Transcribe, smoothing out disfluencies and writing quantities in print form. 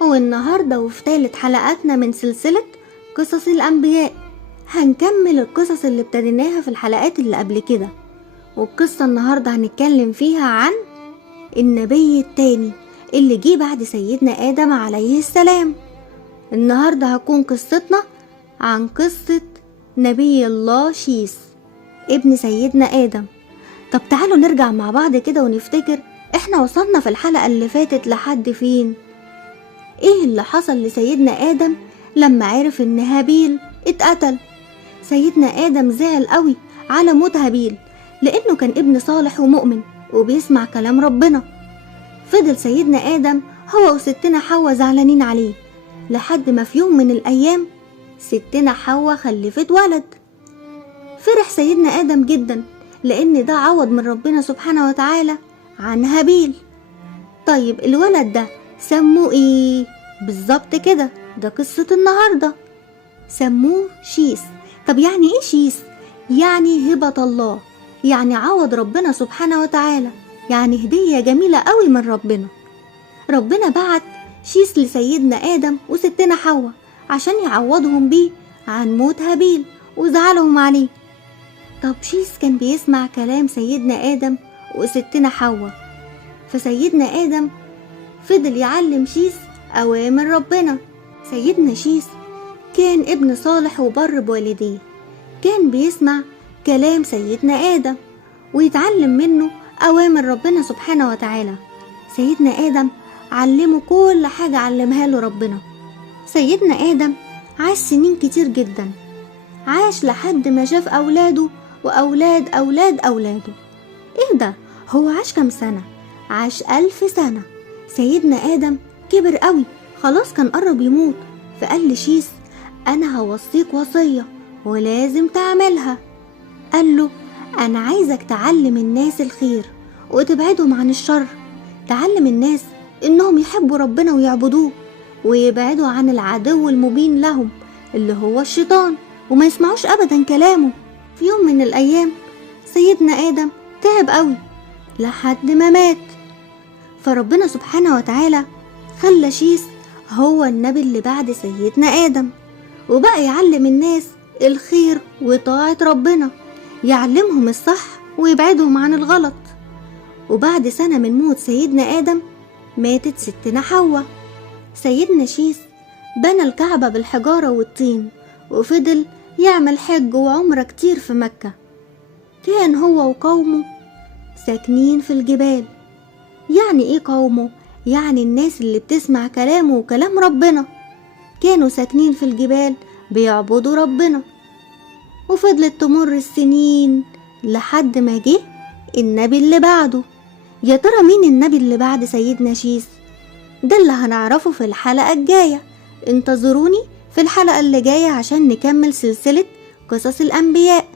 والنهاردة وفي تالت حلقاتنا من سلسلة قصص الأنبياء هنكمل القصص اللي ابتديناها في الحلقات اللي قبل كده. والقصة النهاردة هنتكلم فيها عن النبي التاني اللي جه بعد سيدنا آدم عليه السلام. النهاردة هكون قصتنا عن قصة نبي الله شيث ابن سيدنا آدم. طب تعالوا نرجع مع بعض كده ونفتكر احنا وصلنا في الحلقة اللي فاتت لحد فين. ايه اللي حصل لسيدنا آدم لما عرف ان هابيل اتقتل؟ سيدنا آدم زعل قوي على موت هابيل لانه كان ابن صالح ومؤمن وبيسمع كلام ربنا. فضل سيدنا آدم هو وستنا حواء زعلانين عليه لحد ما في يوم من الايام ستنا حواء خلفت ولد. فرح سيدنا آدم جدا لان ده عوض من ربنا سبحانه وتعالى عن هابيل. طيب الولد ده سموه ايه؟ بالظبط كده، ده قصة النهاردة. سموه شيث. طب يعني ايه شيث؟ يعني هبة الله، يعني عوض ربنا سبحانه وتعالى، يعني هدية جميلة قوي من ربنا. ربنا بعت شيث لسيدنا آدم وستنا حواء عشان يعوضهم بيه عن موت هابيل وزعلهم عليه. طب شيث كان بيسمع كلام سيدنا آدم وستنا حواء، فسيدنا آدم فضل يعلم شيث أوامر ربنا. سيدنا شيث كان ابن صالح وبر بوالديه، كان بيسمع كلام سيدنا آدم ويتعلم منه أوامر ربنا سبحانه وتعالى. سيدنا آدم علمه كل حاجة علمها له ربنا. سيدنا آدم عاش سنين كتير جدا، عاش لحد ما شاف أولاده وأولاد أولاد أولاده. إيه ده؟ هو عاش كم سنة؟ عاش 1000 سنة. سيدنا آدم كبر قوي، خلاص كان قرب يموت، فقال لشيث أنا هوصيك وصية ولازم تعملها. قال له أنا عايزك تعلم الناس الخير وتبعدهم عن الشر، تعلم الناس إنهم يحبوا ربنا ويعبدوه ويبعدوا عن العدو المبين لهم اللي هو الشيطان وما يسمعوش أبدا كلامه. في يوم من الأيام سيدنا آدم تعب قوي لحد ما مات، فربنا سبحانه وتعالى خلى شيث هو النبي اللي بعد سيدنا آدم، وبقى يعلم الناس الخير وطاعة ربنا، يعلمهم الصح ويبعدهم عن الغلط. وبعد سنة من موت سيدنا آدم ماتت ستنا حواء. سيدنا شيث بنى الكعبة بالحجارة والطين وفضل يعمل حج وعمرة كتير في مكة. كان هو وقومه ساكنين في الجبال. يعني ايه قومه؟ يعني الناس اللي بتسمع كلامه وكلام ربنا، كانوا ساكنين في الجبال بيعبدوا ربنا. وفضلت تمر السنين لحد ما جه النبي اللي بعده. يا ترى مين النبي اللي بعد سيدنا شيث؟ ده اللي هنعرفه في الحلقة الجاية. انتظروني في الحلقة اللي جاية عشان نكمل سلسلة قصص الأنبياء.